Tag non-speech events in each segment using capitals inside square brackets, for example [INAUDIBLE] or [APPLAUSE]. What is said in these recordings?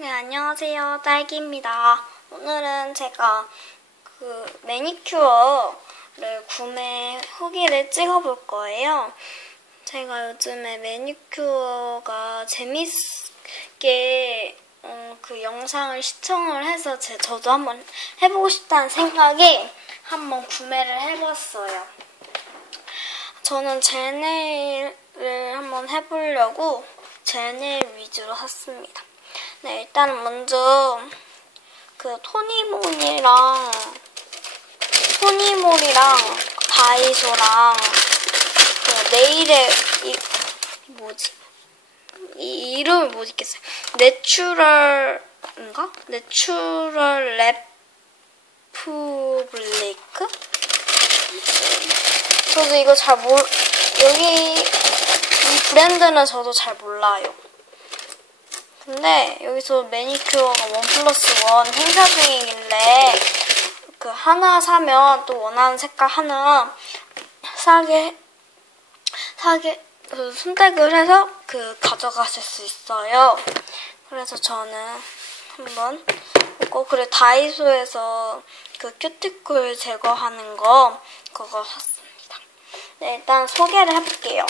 네, 안녕하세요. 딸기입니다. 오늘은 제가 그 매니큐어를 구매 후기를 찍어볼 거예요. 제가 요즘에 매니큐어가 재밌게 음, 그 영상을 시청을 해서 제, 저도 한번 해보고 싶다는 생각에 한번 구매를 해봤어요. 저는 제네일을 한번 해보려고 제네일 위주로 샀습니다. 네, 일단 먼저 그 토니몬이랑 토니몰이랑 다이소랑 그 네일의 이 뭐지? 이 이름을 못 읽겠어요. 내추럴인가? 내추럴 랩프블레이크? 저도 이거 잘 몰, 여기 이 브랜드는 저도 잘 몰라요. 근데 여기서 매니큐어가 원 플러스 원 행사 중이길래 그 하나 사면 또 원하는 색깔 하나 사게 사게 그 선택을 해서 그 가져가실 수 있어요. 그래서 저는 한번 이거 그리고 다이소에서 그 큐티클 제거하는 거 그거 샀습니다. 네, 일단 소개를 해볼게요.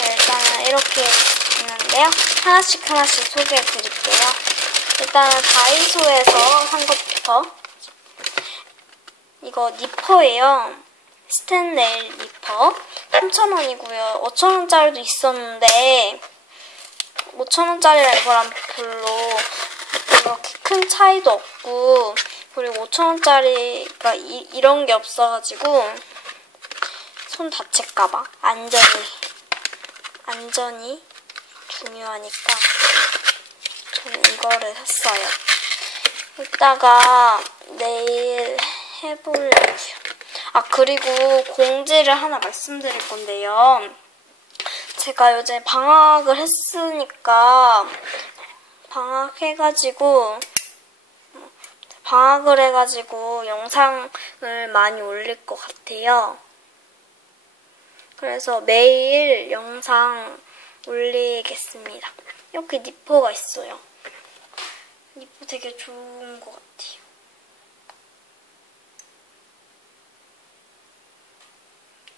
네, 일단은 이렇게 있는데요. 하나씩 하나씩 소개해 드릴게요. 일단은 다이소에서 산 것부터 이거 니퍼예요. 스탠레일 니퍼 3,000원이고요. 5,000원짜리도 있었는데 5,000원짜리랑 이거랑 별로 그렇게 큰 차이도 없고 그리고 5,000원짜리가 이, 이런 게 없어가지고 손 다칠까봐 안전히 안전이 중요하니까 저는 이거를 샀어요. 이따가 내일 해보려고요. 아 그리고 공지를 하나 말씀드릴 건데요. 제가 요새 방학을 했으니까 방학해가지고 방학을 해가지고 영상을 많이 올릴 것 같아요. 그래서 매일 영상 올리겠습니다. 이렇게 니퍼가 있어요. 니퍼 되게 좋은 것 같아요.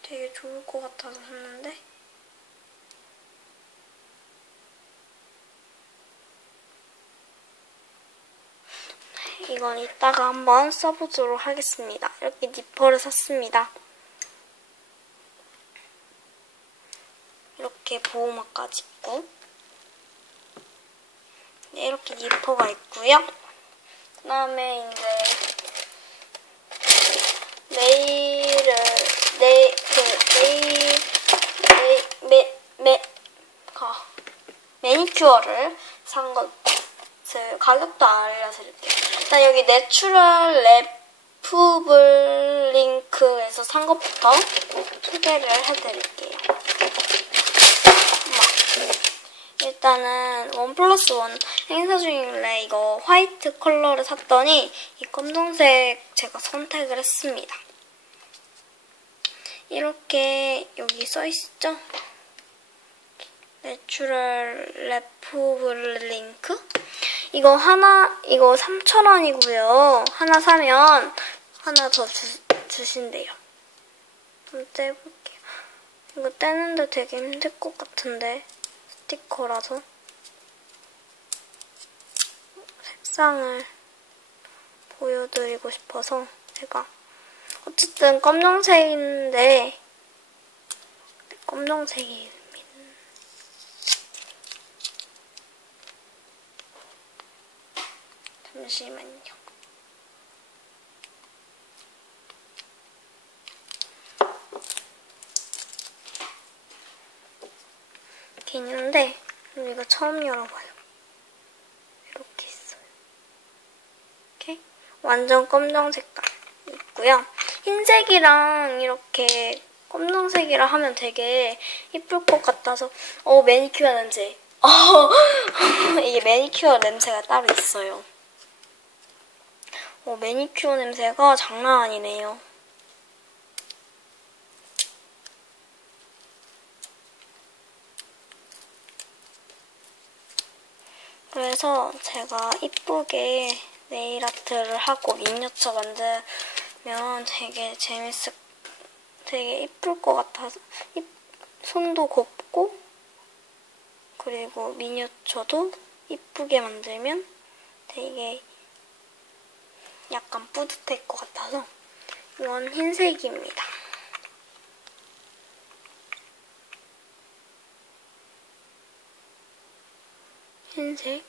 되게 좋을 것 같아서 샀는데 이건 이따가 한번 써보도록 하겠습니다. 이렇게 니퍼를 샀습니다. 이렇게 보호막까지 있고 네, 이렇게 니퍼가 있고요. 그 다음에 이제 네일을 네, 그 네일 매, 가, 매니큐어를 산 것을 가격도 알려드릴게요. 일단 여기 내추럴 랩프블링크에서 산 것부터 소개를 해드릴게요. 일단은 원 플러스 원 행사 중이길래 이거 화이트 컬러를 샀더니 이 검정색 제가 선택을 했습니다. 이렇게 여기 써있죠? 내추럴 레프블링크? 이거 하나, 이거 3,000원이고요. 하나 사면 하나 더 주, 주신대요. 좀 떼볼게요. 이거 떼는데 되게 힘들 것 같은데. 스티커라서 색상을 보여드리고 싶어서 제가 어쨌든 검정색인데 검정색이 잠시만요. 있는데 이거 처음 열어봐요. 이렇게 있어요. 이렇게 완전 검정 색깔 있고요. 흰색이랑 이렇게 검정색이랑 하면 되게 이쁠 것 같아서 어 매니큐어 냄새 [LAUGHS] 어, 이게 매니큐어 냄새가 따로 있어요. 어, 매니큐어 냄새가 장난 아니네요. 그래서 제가 이쁘게 네일 아트를 하고 미니어처 만들면 되게 재밌을, 되게 이쁠 것 같아서 이- 손도 곱고 그리고 미니어처도 이쁘게 만들면 되게 약간 뿌듯할 것 같아서 이건 흰색입니다. 흰색.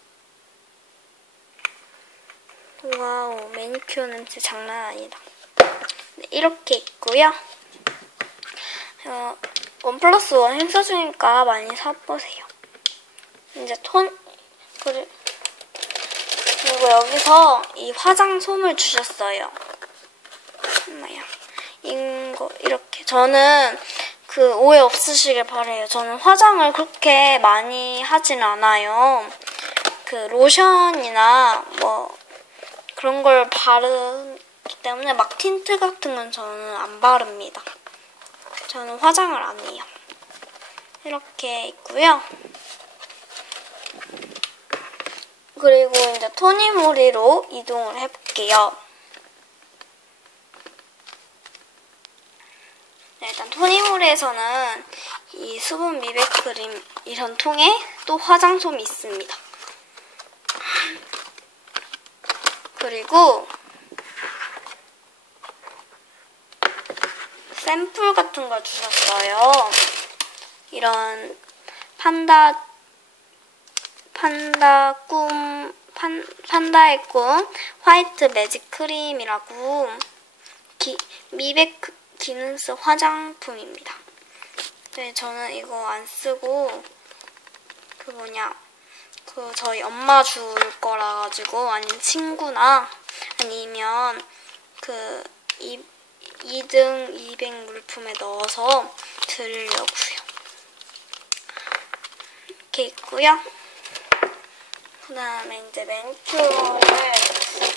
와우, 매니큐어 냄새 장난 아니다. 네, 이렇게 있고요. 어, 원 플러스 원 행사 중이니까 많이 사보세요. 이제 톤, 그리, 그리고 여기서 이 화장솜을 주셨어요. 엄마야. 이거, 이렇게. 저는 그 오해 없으시길 바래요. 저는 화장을 그렇게 많이 하진 않아요. 그 로션이나 뭐 그런 걸 바르기 때문에 막 틴트 같은 건 저는 안 바릅니다. 저는 화장을 안 해요. 이렇게 있고요. 그리고 이제 토니모리로 이동을 해볼게요. 토니모리에서는 이 수분 미백 크림 이런 통에 또 화장솜이 있습니다. 그리고 샘플 같은 걸 주셨어요. 이런 판다 판다 꿈 판, 판다의 꿈 화이트 매직 크림이라고 기, 미백 기능스 화장품입니다. 네, 저는 이거 안 쓰고 그 뭐냐 그 저희 엄마 줄 거라 가지고 아니면 친구나 아니면 그 2, 2등 200 물품에 넣어서 드리려고요. 이렇게 있고요. 그 다음에 이제 매니큐어를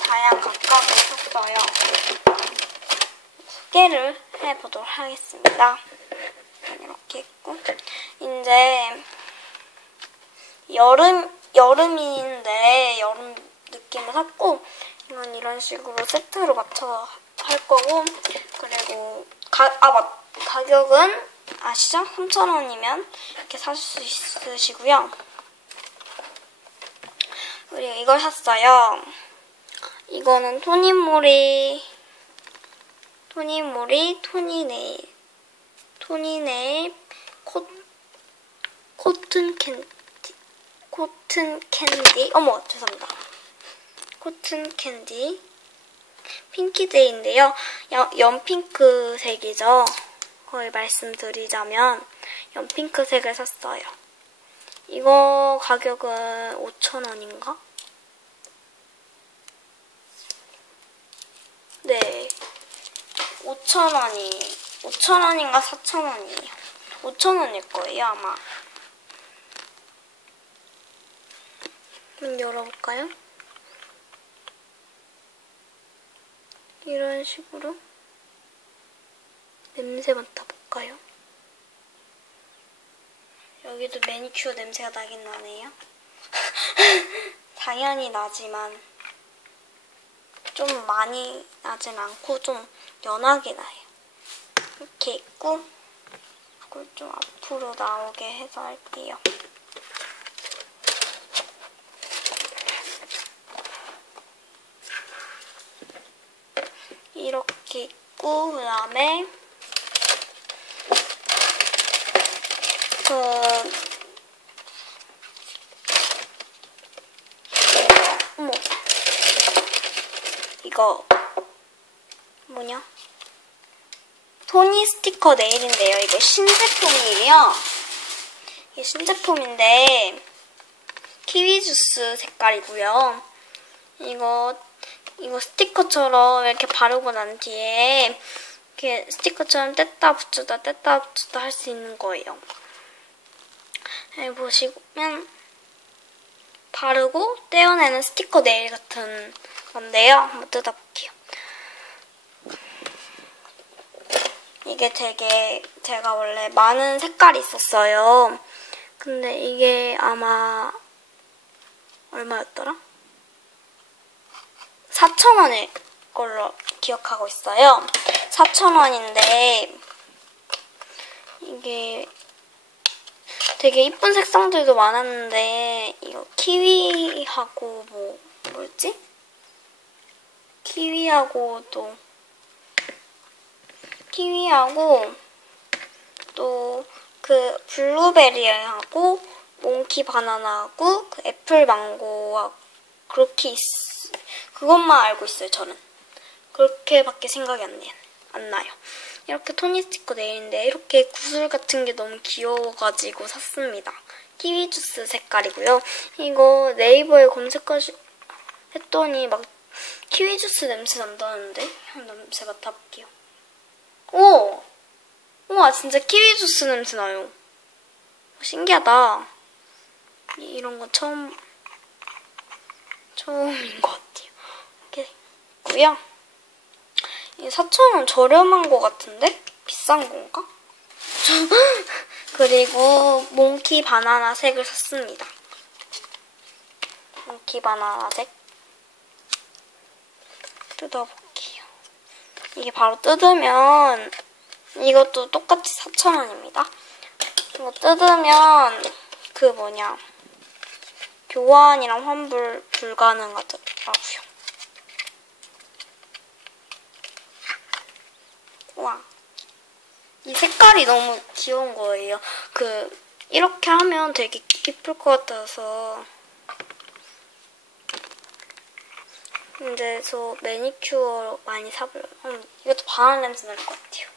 다양 각각을 샀어요. 소개를 해보도록 하겠습니다. 이렇게 있고 이제 여름 여름인데 여름 느낌을 샀고 이건 이런 식으로 세트로 맞춰 할 거고 그리고 가, 아 맞, 가격은 아시죠? 3,000원이면 이렇게 사실 수 있으시고요. 그리고 이걸 샀어요. 이거는 토니모리 토니모리 토니네일 토니네일 코, 코튼 캔디 코튼 캔디 어머 죄송합니다. 코튼 캔디 핑키데이인데요. 연핑크색이죠. 거의 말씀드리자면 연핑크색을 샀어요. 이거 가격은 5,000원인가? 네. 5,000원이, 5,000원인가 4,000원이에요. 5,000원일 거예요, 아마. 한번 열어볼까요? 이런 식으로 냄새 맡아볼까요? 여기도 매니큐어 냄새가 나긴 나네요. [LAUGHS] 당연히 나지만 좀 많이 나진 않고 좀 연하게 나요. 이렇게 있고 이걸 좀 앞으로 나오게 해서 할게요. 이렇게 있고 그 다음에 그 어머 이거 뭐냐 토니 스티커 네일인데요. 이거 신제품이에요. 이게 신제품인데 키위 주스 색깔이고요. 이거 이거 스티커처럼 이렇게 바르고 난 뒤에 이렇게 스티커처럼 뗐다 붙였다 뗐다 붙였다 할 수 있는 거예요. 여기 보시면 바르고 떼어내는 스티커 네일 같은 건데요. 한번 뜯어볼게요. 이게 되게 제가 원래 많은 색깔이 있었어요. 근데 이게 아마 얼마였더라? 4,000원일 걸로 기억하고 있어요. 4,000원인데 이게 되게 이쁜 색상들도 많았는데 이거 키위하고 뭐 뭐였지? 키위하고 또 키위하고 또 그 블루베리하고 몽키 바나나하고 그 애플 망고하고 그렇게 있, 그것만 알고 있어요 저는. 그렇게밖에 생각이 안, 나- 안 나요. 이렇게 토니 스티커 네일인데 이렇게 구슬 같은 게 너무 귀여워가지고 샀습니다. 키위 주스 색깔이고요. 이거 네이버에 검색하시 했더니 막 키위 주스 냄새 난다는데 향 냄새 맡아볼게요 오! 우와 진짜 키위 주스 냄새 나요 신기하다 이- 이런 거 처음 처음인 것 같아요. 이렇게 있고요. 이 4,000원 저렴한 것 같은데? 비싼 건가? [LAUGHS] 그리고 몽키 바나나 색을 샀습니다. 몽키 바나나 색. 뜯어볼게요. 이게 바로 뜯으면 이것도 똑같이 4,000원입니다. 이거 뜯으면 그 뭐냐 교환이랑 환불 불가능하더라고요. 와. 이 색깔이 너무 귀여운 거예요. 그, 이렇게 하면 되게 이쁠 것 같아서. 근데 저 매니큐어 많이 사보려고. 음, 이것도 바나나 냄새 날 것 같아요.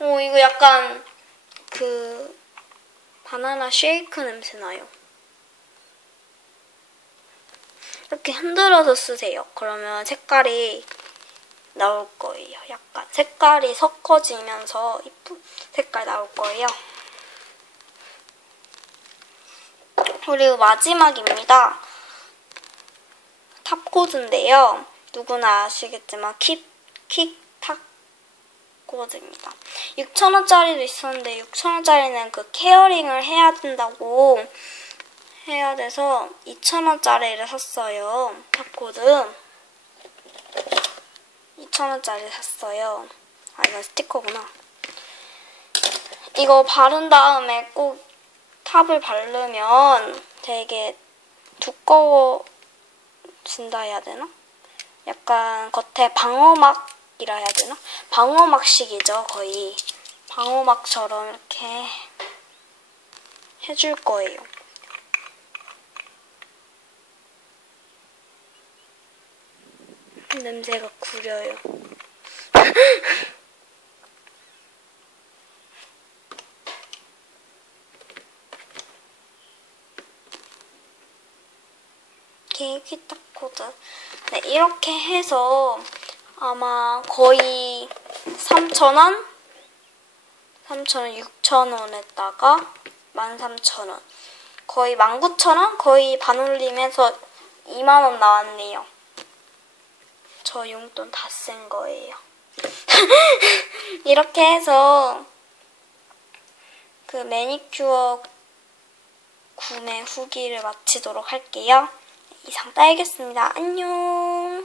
어, 이거 약간 그, 바나나 쉐이크 냄새 나요. 이렇게 흔들어서 쓰세요. 그러면 색깔이 나올 거예요. 약간 색깔이 섞어지면서 이쁜 색깔 나올 거예요. 그리고 마지막입니다. 탑코드인데요. 누구나 아시겠지만 킥, 킥탁 코드입니다. 6,000원짜리도 있었는데 6,000원짜리는 그 케어링을 해야 된다고 해야 돼서 2,000원짜리를 샀어요. 탑코드. 2,000원짜리 샀어요. 아, 이건 스티커구나. 이거 바른 다음에 꼭 탑을 바르면 되게 두꺼워 진다 해야 되나? 약간 겉에 방어막이라 해야 되나? 방어막식이죠, 거의. 방어막처럼 이렇게 해줄 거예요. 냄새가 구려요. [LAUGHS] 케이크 타 코드. 네, 이렇게 해서 아마 거의 3,000원? 3,000원, 6,000원에다가 13,000원. 거의 19,000원? 거의 반올림해서 2만원 나왔네요. 저 용돈 다 쓴 거예요. [LAUGHS] 이렇게 해서 그 매니큐어 구매 후기를 마치도록 할게요. 이상 따이겠습니다. 안녕.